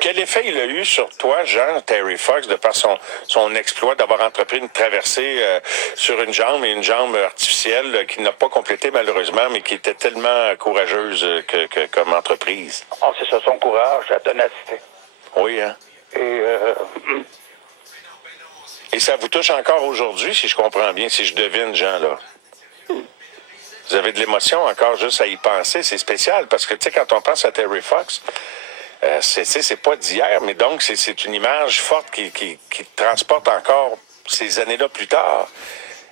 Quel effet il a eu sur toi, Jean, Terry Fox, de par son exploit d'avoir entrepris une traversée sur une jambe, et une jambe artificielle qu'il n'a pas complétée malheureusement, mais qui était tellement courageuse comme entreprise? Oh, c'est ça, son courage, sa ténacité. Oui, hein? Et Et ça vous touche encore aujourd'hui, si je comprends bien, si je devine, Jean, là? Vous avez de l'émotion encore juste à y penser. C'est spécial, parce que, tu sais, quand on pense à Terry Fox, c'est pas d'hier, mais donc c'est une image forte qui transporte encore ces années-là plus tard.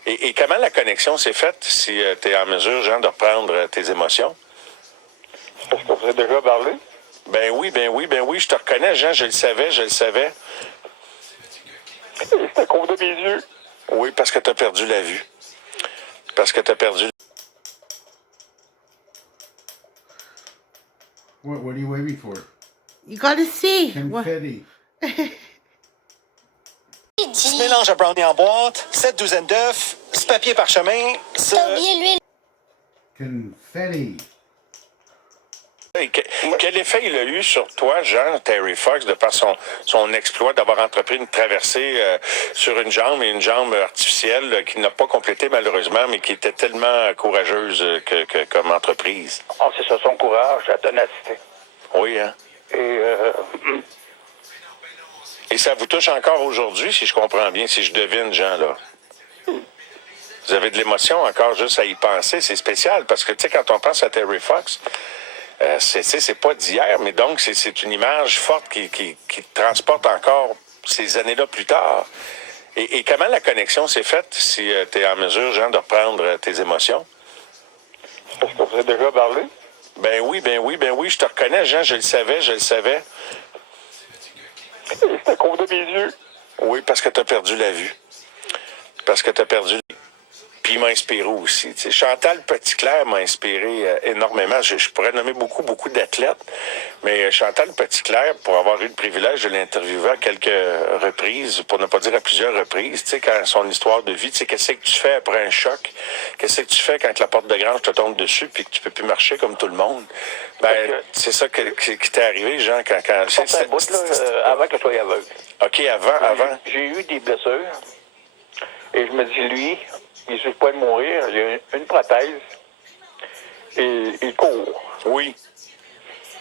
Et comment la connexion s'est faite, si tu es en mesure, Jean, de reprendre tes émotions? est-ce qu'on vous a déjà parlé? Ben oui, je te reconnais, Jean, je le savais. C'est à cause de mes yeux. Oui, parce que tu as perdu la vue. Parce que tu as perdu. What are you waving for? You gotta see. Confetti. Ce mélange à brownie en boîte, 7 douzaines d'œufs, ce papier parchemin, ce... Confetti. Quel effet il a eu sur toi, Jean, Terry Fox, de par son exploit d'avoir entrepris une traversée sur une jambe, et une jambe artificielle qu'il n'a pas complétée malheureusement, mais qui était tellement courageuse comme entreprise? Oh, c'est ça, son courage, sa ténacité. Oui, hein? Et ça vous touche encore aujourd'hui, si je comprends bien, si je devine, Jean, là? Vous avez de l'émotion encore juste à y penser. C'est spécial, parce que, tu sais, quand on pense à Terry Fox, c'est pas d'hier, mais donc c'est une image forte qui transporte encore ces années-là plus tard. Et comment la connexion s'est faite, si tu es en mesure, Jean, de reprendre tes émotions? Est-ce qu'on vous a déjà parlé? Ben oui, je te reconnais, Jean, je le savais. C'est à cause de mes yeux. Oui, parce que tu as perdu la vue. Parce que tu as perdu. Puis il m'a inspiré aussi. Tu sais, Chantal Petitclerc m'a inspiré énormément. Je pourrais nommer beaucoup d'athlètes, mais Chantal Petitclerc, pour avoir eu le privilège de l'interviewer à quelques reprises, pour ne pas dire à plusieurs reprises, tu sais, quand son histoire de vie, tu sais, qu'est-ce que tu fais après un choc? Qu'est-ce que tu fais quand la porte de grange te tombe dessus puis que tu peux plus marcher comme tout le monde? Ben, c'est ça qui t'est arrivé, Jean, quand C'est un bout, là, avant que je sois aveugle. OK, avant. J'ai eu des blessures. Et je me dis, lui, il est sur le point de mourir, il a une prothèse. Et il court. Oui.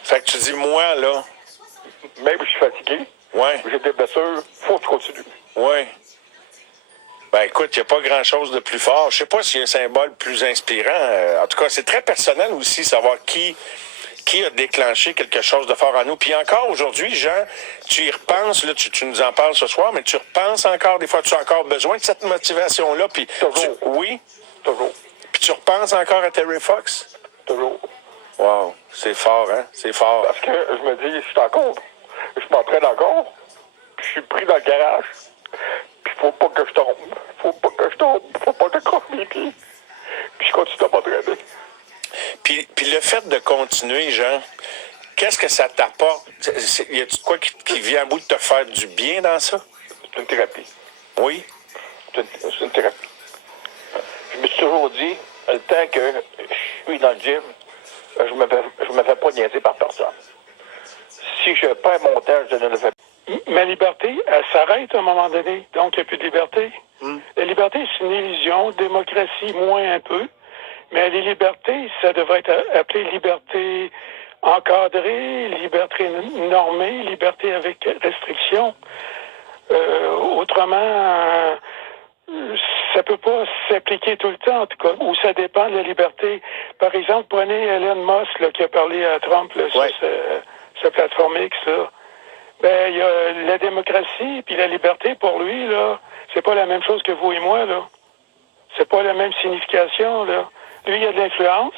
Fait que tu dis, moi, là. Même si je suis fatigué, Ouais. j'ai des blessures, faut que je continue. Oui. Ben écoute, il n'y a pas grand-chose de plus fort. Je sais pas s'il y a un symbole plus inspirant. En tout cas, c'est très personnel aussi, savoir qui a déclenché quelque chose de fort en nous. Puis encore aujourd'hui, Jean, tu y repenses, là, tu nous en parles ce soir, mais tu repenses encore, des fois, tu as encore besoin de cette motivation-là. Puis Toujours. Oui? Toujours. Puis tu repenses encore à Terry Fox? Toujours. Wow, c'est fort, hein? C'est fort. Parce que je me dis, je m'entraîne encore, puis je suis pris dans le garage, puis faut pas que je tombe, faut pas que je croque mes pieds, puis je continue à m'entraîner. Puis le fait de continuer, Jean, qu'est-ce que ça t'apporte? Y a-tu quoi qui vient à bout de te faire du bien dans ça? C'est une thérapie. Oui? C'est une thérapie. Je me suis toujours dit, le temps que je suis dans le gym, je me fais pas niaiser par personne. Si je perds mon temps, je ne le fais pas. Ma liberté, elle s'arrête à un moment donné. Donc, il n'y a plus de liberté. La liberté, c'est une illusion. Démocratie, moins un peu. Mais les libertés, ça devrait être appelé liberté encadrée, liberté normée, liberté avec restriction. Autrement, ça peut pas s'appliquer tout le temps, en tout cas, ou ça dépend de la liberté. Par exemple, prenez Elon Musk, là, qui a parlé à Trump là, Ouais. sur sa plateforme X, là. Ben, il y a la démocratie puis la liberté pour lui, là, c'est pas la même chose que vous et moi, là. C'est pas la même signification, là. Lui, il a de l'influence.